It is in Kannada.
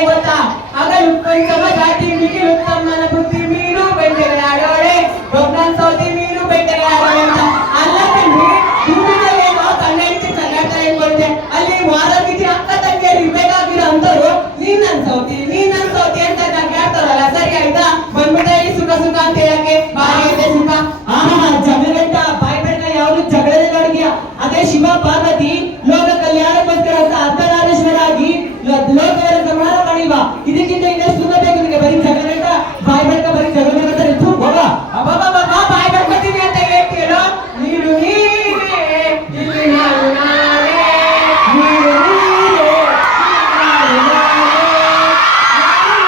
ಯಾಕೆ ಗೊತ್ತಾ? ಆಗ ಉತ್ಪನ್ನ ಜಾತಿ ಮೀನು ಉತ್ತಮ್ಮನ ಬುದ್ಧಿ ಮೀನು ಬೆಂಡೆಗಳ ಆಡೋಳೆ ರೊಬ್ಬನ್ ಸೌತಿ ಮೀನು ಬೆಂಡೆಗಳ ಆಡೋಳೆ ಅಂತ. ಅಲ್ಲ ಕಣ್ರಿ, ಭೂಮಿನಲ್ಲಿ ಏನೋ ತನ್ನ ಹೆಂಡತಿ ಕನ್ನಡ ಕೊಡುತ್ತೆ. ಅಲ್ಲಿ ವಾರವಿಧಿ ಅಕ್ಕ ತಂಗಿಯರು ಇರ್ಬೇಕಾಗಿರೋ ಅಂತವ್ರು ನೀನ್ ನನ್ ಸೌತಿ ಅಂತ ಜಗ್ಗಾಡ್ತಾರಲ್ಲ. ಸರಿ ಆಯ್ತಾ? ಬಂದ್ಬಿಟ್ಟ ಇಲ್ಲಿ ಸುಖ ಸುಖ ಅಂತ ಹೇಳಕ್ಕೆ ಬಾಯಿ ಇದೆ ಸುಖ. ಜಗಳಗಂಟ ಬಾಯಿ ಬೆಳಕ ಯಾವ್ದು ಜಗಳದ ನೋಡಿದ್ಯಾ? ಅದೇ ಶಿವ ಪಾರ್ವತಿ ಲೋಕ ಕಲ್ಯಾಣಕ್ಕೋಸ್ಕರ ಅಂತ ಅರ್ಧನಾರೀಶ್ವರ ಆಗಿ ಲೋಕವನ್ನು ಸಂಹಾರ ಮಾಡಿವ. ಇದಕ್ಕಿಂತ ಇನ್ನಷ್ಟು